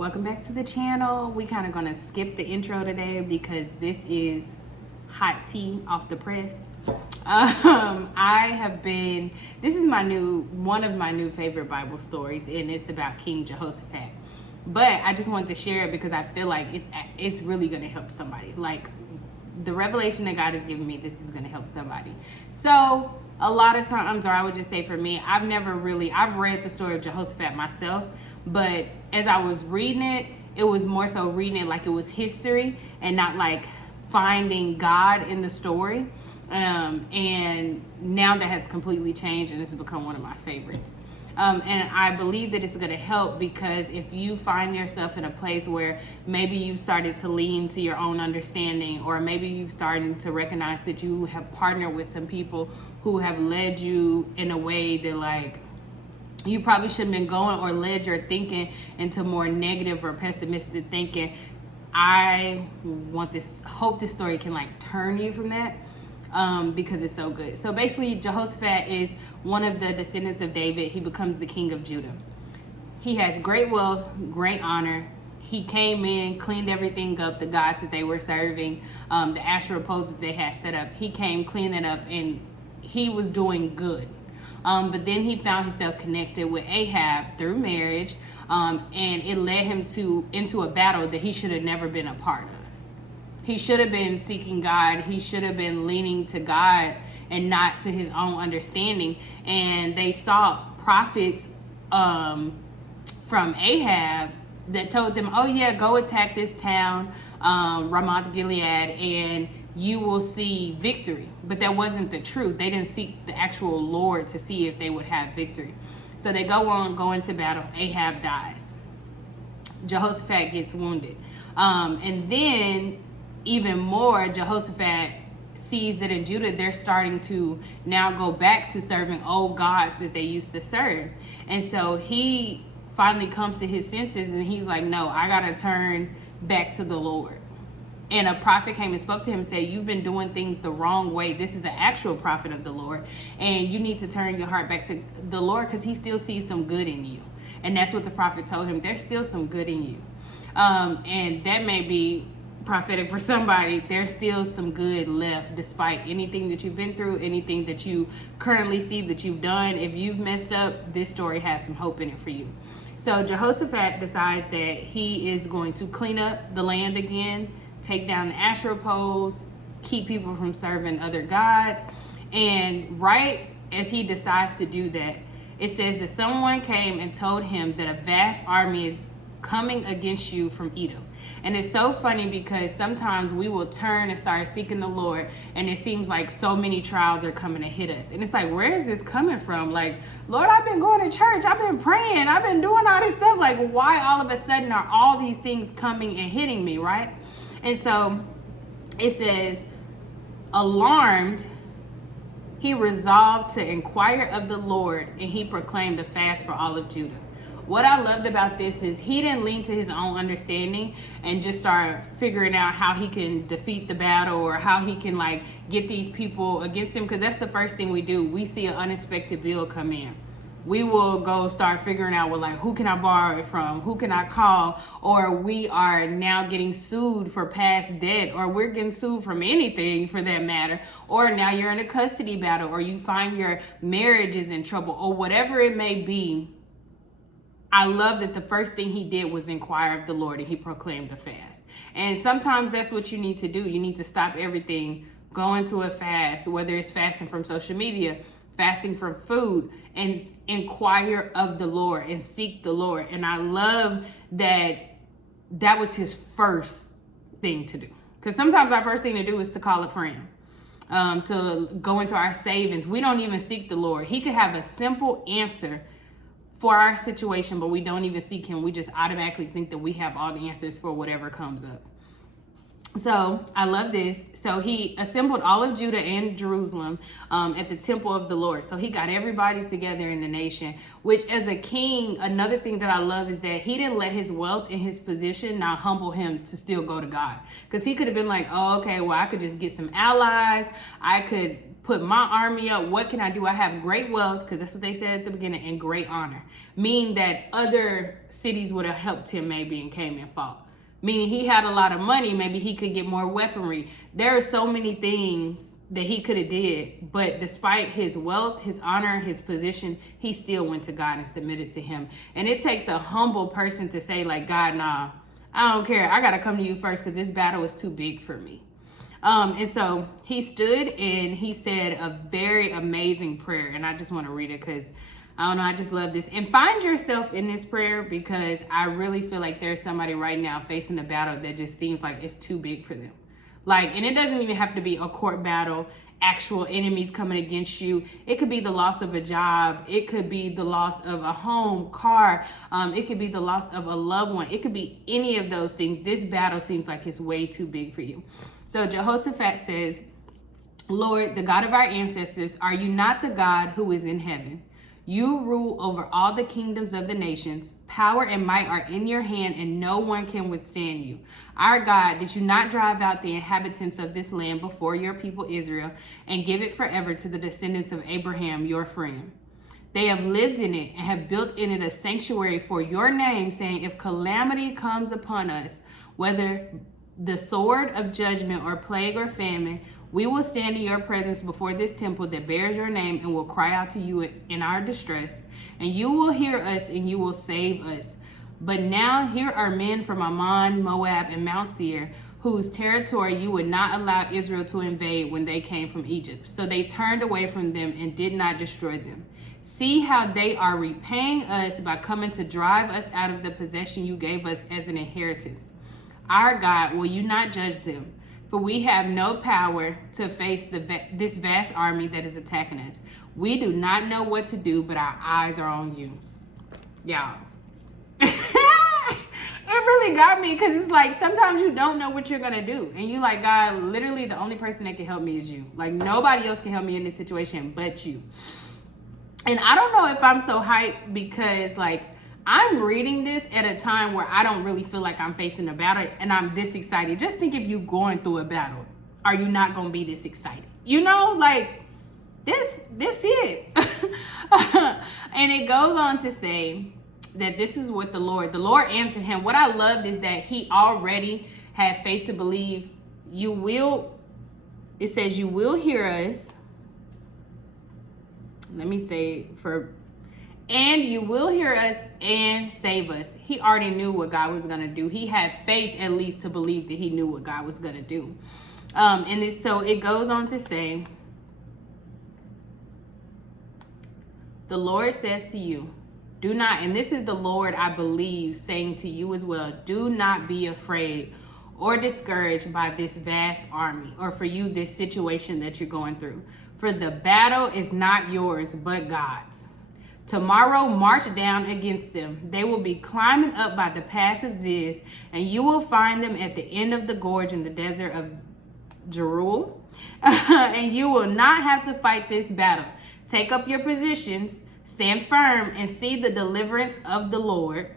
Welcome back to the channel. We kind of gonna skip the intro today because this is hot tea off the press. This is one of my new favorite Bible stories, and it's about King Jehoshaphat. But I just wanted to share it because I feel like it's really gonna help somebody. Like, the revelation that God has given me, this is gonna help somebody. So a lot of times, or I would just say for me, I've read the story of Jehoshaphat myself, but as I was reading it, it was more so reading it like it was history and not like finding God in the story. And now that has completely changed and it's become one of my favorites. And I believe that it's going to help because if you find yourself in a place where maybe you've started to lean to your own understanding, or maybe you've started to recognize that you have partnered with some people who have led you in a way that like you probably shouldn't have been going, or led your thinking into more negative or pessimistic thinking, I hope this story can like turn you from that. Because it's so good. So basically, Jehoshaphat is one of the descendants of David. He becomes the king of Judah. He has great wealth, great honor. He came in, cleaned everything up, the gods that they were serving, the Asherah poles that they had set up. He came, cleaned it up, and he was doing good. But then he found himself connected with Ahab through marriage, and it led him into a battle that he should have never been a part of. He should have been seeking God. He should have been leaning to God and not to his own understanding. And they saw prophets from Ahab that told them, oh yeah, go attack this town, Ramoth Gilead, and you will see victory. But that wasn't the truth. They didn't seek the actual Lord to see if they would have victory. So they go into battle. Ahab dies. Jehoshaphat gets wounded. And then even more, Jehoshaphat sees that in Judah, they're starting to now go back to serving old gods that they used to serve. And so he finally comes to his senses and he's like, no, I got to turn back to the Lord. And a prophet came and spoke to him and said, you've been doing things the wrong way. This is an actual prophet of the Lord. And you need to turn your heart back to the Lord because he still sees some good in you. And that's what the prophet told him. There's still some good in you. And that may be prophetic for somebody. There's still some good left despite anything that you've been through, anything that you currently see that you've done. If you've messed up, this story has some hope in it for you. So Jehoshaphat decides that he is going to clean up the land again, take down the Asherah poles, keep people from serving other gods. And right as he decides to do that, it says that someone came and told him that a vast army is coming against you from Edom. And it's so funny because sometimes we will turn and start seeking the Lord and it seems like so many trials are coming to hit us. And it's like, where is this coming from? Like, Lord, I've been going to church. I've been praying. I've been doing all this stuff. Like, why all of a sudden are all these things coming and hitting me, right? And so it says, alarmed, he resolved to inquire of the Lord, and he proclaimed a fast for all of Judah. What I loved about this is he didn't lean to his own understanding and just start figuring out how he can defeat the battle or how he can like get these people against him, because that's the first thing we do. We see an unexpected bill come in. We will go start figuring out, well, like, who can I borrow it from? Who can I call? Or we are now getting sued for past debt, or we're getting sued from anything for that matter. Or now you're in a custody battle, or you find your marriage is in trouble, or whatever it may be. I love that the first thing he did was inquire of the Lord and he proclaimed a fast. And sometimes that's what you need to do. You need to stop everything, go into a fast, whether it's fasting from social media, fasting from food, and inquire of the Lord and seek the Lord. And I love that was his first thing to do. Because sometimes our first thing to do is to call a friend, to go into our savings. We don't even seek the Lord. He could have a simple answer for our situation, but we don't even seek him. We just automatically think that we have all the answers for whatever comes up. So I love this. So he assembled all of Judah and Jerusalem at the temple of the Lord. So he got everybody together in the nation, which as a king, another thing that I love is that he didn't let his wealth and his position now humble him to still go to God. Because he could have been like, oh, okay, well, I could just get some allies. I could put my army up. What can I do? I have great wealth, because that's what they said at the beginning, and great honor. Meaning that other cities would have helped him maybe and came and fought. Meaning he had a lot of money. Maybe he could get more weaponry. There are so many things that he could have did, but despite his wealth, his honor, his position, he still went to God and submitted to him. And it takes a humble person to say, like, God, nah, I don't care. I got to come to you first, because this battle is too big for me. And so he stood and he said a very amazing prayer. And I just want to read it because I don't know, I just love this. And find yourself in this prayer, because I really feel like there's somebody right now facing a battle that just seems like it's too big for them. Like, and it doesn't even have to be a court battle, actual enemies coming against you. It could be the loss of a job. It could be the loss of a home, car. It could be the loss of a loved one. It could be any of those things. This battle seems like it's way too big for you. So Jehoshaphat says, Lord, the God of our ancestors, are you not the God who is in heaven? You rule over all the kingdoms of the nations. Power and might are in your hand, and no one can withstand you. Our God, did you not drive out the inhabitants of this land before your people Israel and give it forever to the descendants of Abraham, your friend? They have lived in it and have built in it a sanctuary for your name, saying, if calamity comes upon us, whether the sword of judgment or plague or famine, we will stand in your presence before this temple that bears your name and will cry out to you in our distress. And you will hear us and you will save us. But now here are men from Ammon, Moab, and Mount Seir, whose territory you would not allow Israel to invade when they came from Egypt. So they turned away from them and did not destroy them. See how they are repaying us by coming to drive us out of the possession you gave us as an inheritance. Our God, will you not judge them? For we have no power to face this vast army that is attacking us. We do not know what to do, but our eyes are on you. Y'all. It really got me, because it's like sometimes you don't know what you're going to do. And you like, God, literally the only person that can help me is you. Like, nobody else can help me in this situation but you. And I don't know if I'm so hyped because, like, I'm reading this at a time where I don't really feel like I'm facing a battle and I'm this excited. Just think, if you're going through a battle, are you not going to be this excited? You know, like, this it. And it goes on to say that this is what the Lord answered him. What I loved is that he already had faith to believe it says you will hear us. Let me say and you will hear us and save us. He already knew what God was going to do. He had faith at least to believe that he knew what God was going to do. So it goes on to say, the Lord says to you, do not, and this is the Lord, I believe, saying to you as well, do not be afraid or discouraged by this vast army, or for you, this situation that you're going through. For the battle is not yours, but God's. Tomorrow, march down against them. They will be climbing up by the pass of Ziz, and you will find them at the end of the gorge in the desert of Jeruel. And you will not have to fight this battle. Take up your positions, stand firm, and see the deliverance of the Lord.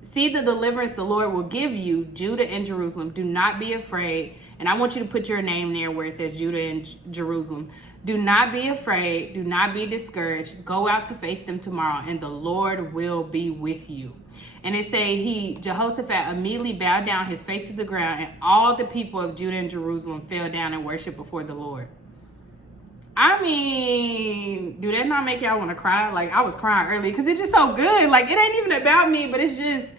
See the deliverance the Lord will give you, Judah and Jerusalem. Do not be afraid. And I want you to put your name there where it says Judah and Jerusalem. Do not be afraid. Do not be discouraged. Go out to face them tomorrow, and the Lord will be with you. And it say Jehoshaphat immediately bowed down his face to the ground, and all the people of Judah and Jerusalem fell down and worshiped before the Lord. I mean, do that not make y'all want to cry? Like, I was crying early because it's just so good. Like, it ain't even about me, but it's just,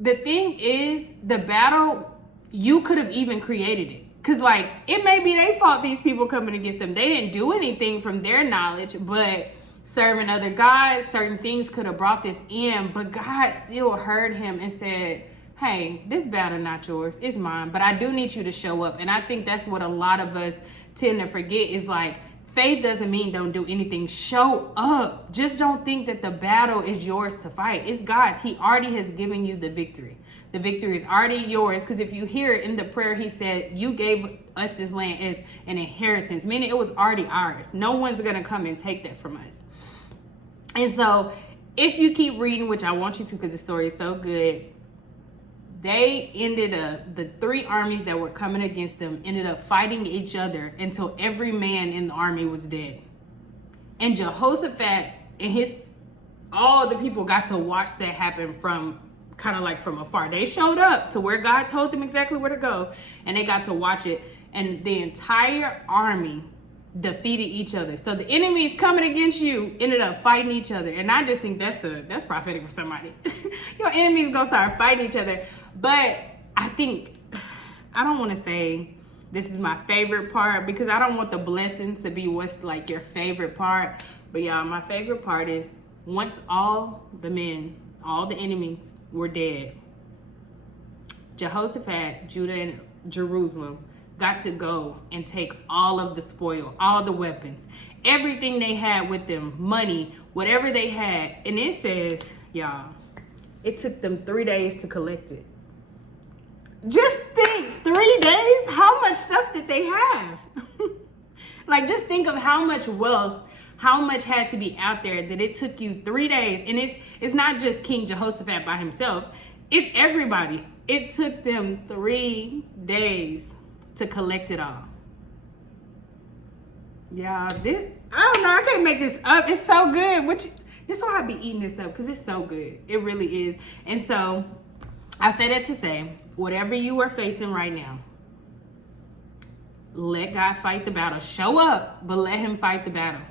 the thing is, the battle, you could have even created it. Because, like, it may be they fought these people coming against them. They didn't do anything from their knowledge, but serving other gods, certain things could have brought this in. But God still heard him and said, hey, this battle not yours, it's mine. But I do need you to show up. And I think that's what a lot of us tend to forget is, like, faith doesn't mean don't do anything. Show up. Just don't think that the battle is yours to fight. It's God's. He already has given you the victory. The victory is already yours, because if you hear in the prayer, he said, you gave us this land as an inheritance, meaning it was already ours. No one's going to come and take that from us. And so if you keep reading, which I want you to because the story is so good, they ended up, the three armies that were coming against them ended up fighting each other until every man in the army was dead. And Jehoshaphat and all the people got to watch that happen from kind of like from afar. They showed up to where God told them exactly where to go, and they got to watch it. And the entire army defeated each other. So the enemies coming against you ended up fighting each other. And I just think that's prophetic for somebody. Your enemies gonna start fighting each other. But I don't want to say this is my favorite part, because I don't want the blessings to be what's like your favorite part. But y'all, my favorite part is once all the enemies were dead, Jehoshaphat, Judah, and Jerusalem got to go and take all of the spoil, all the weapons, everything they had with them, money, whatever they had. And it says, y'all, it took them 3 days to collect it. Just think, 3 days? How much stuff did they have? Like, just think of how much wealth, how much had to be out there that it took you 3 days. And it's not just King Jehoshaphat by himself. It's everybody. It took them 3 days to collect it all. Yeah, I don't know. I can't make this up. It's so good. This is why I be eating this up, because it's so good. It really is. And so I say that to say, whatever you are facing right now, let God fight the battle. Show up, but let him fight the battle.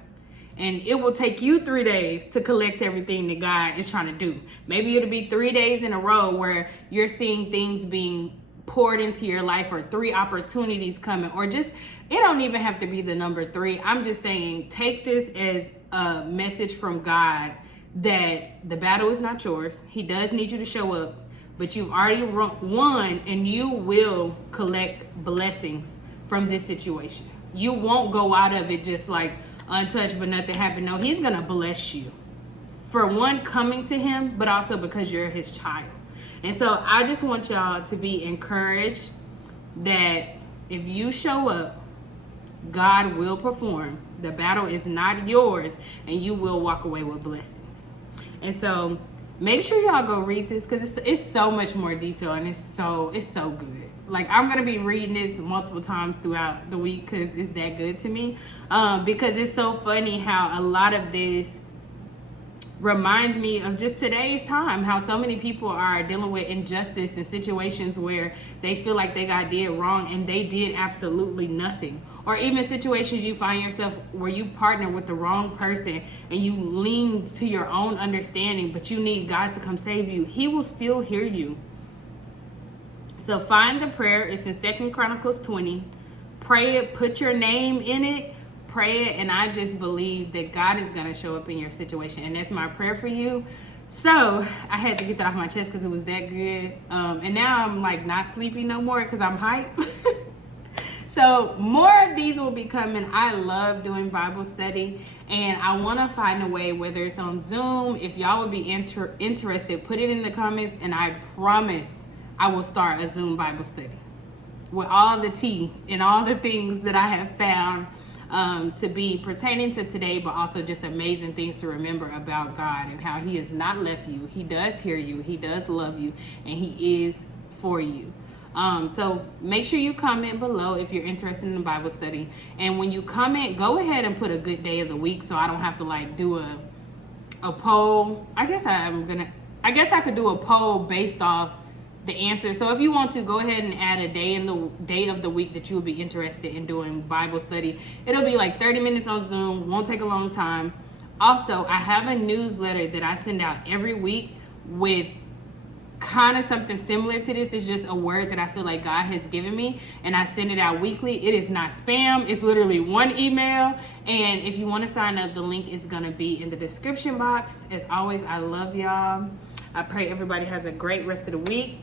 And it will take you 3 days to collect everything that God is trying to do. Maybe it'll be 3 days in a row where you're seeing things being poured into your life, or 3 opportunities coming, or just, it don't even have to be the number 3. I'm just saying, take this as a message from God that the battle is not yours. He does need you to show up, but you've already won, and you will collect blessings from this situation. You won't go out of it just like untouched, but nothing happened. No, he's gonna bless you, for one, coming to him, but also because you're his child. And so I just want y'all to be encouraged that if you show up, God will perform. The battle is not yours, and you will walk away with blessings. And so make sure y'all go read this, because it's so much more detail, and it's so good. Like, I'm gonna be reading this multiple times throughout the week because it's that good to me. Because it's so funny how a lot of this reminds me of just today's time, how so many people are dealing with injustice and situations where they feel like they got did wrong and they did absolutely nothing. Or even situations you find yourself where you partner with the wrong person and you lean to your own understanding, but you need God to come save you. He will still hear you. So find the prayer. It's in 2 Chronicles 20. Pray it, put your name in it, pray it, and I just believe that God is going to show up in your situation. And that's my prayer for you. So I had to get that off my chest because it was that good. And now I'm like not sleepy no more because I'm hype. So more of these will be coming. I love doing Bible study, and I want to find a way, whether it's on Zoom, if y'all would be interested, put it in the comments, and I promise I will start a Zoom Bible study with all the tea and all the things that I have found to be pertaining to today, but also just amazing things to remember about God and how he has not left you. He does hear you. He does love you, and he is for you. So make sure you comment below if you're interested in the Bible study. And when you comment, go ahead and put a good day of the week so I don't have to like do a poll. I guess I could do a poll based off the answer. So if you want to, go ahead and add a day of the week that you would be interested in doing Bible study. It'll be like 30 minutes on Zoom, won't take a long time. Also, I have a newsletter that I send out every week with kind of something similar to this. It's just a word that I feel like God has given me, and I send it out weekly. It is not spam. It's literally one email. And if you want to sign up, the link is going to be in the description box. As always, I love y'all. I pray everybody has a great rest of the week.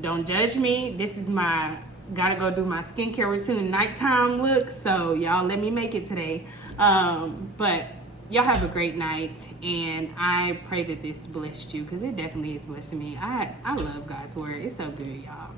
Don't judge me. This is my gotta go do my skincare routine nighttime look. So y'all let me make it today. But y'all have a great night, and I pray that this blessed you, because it definitely is blessing me. I love God's word. It's so good, y'all.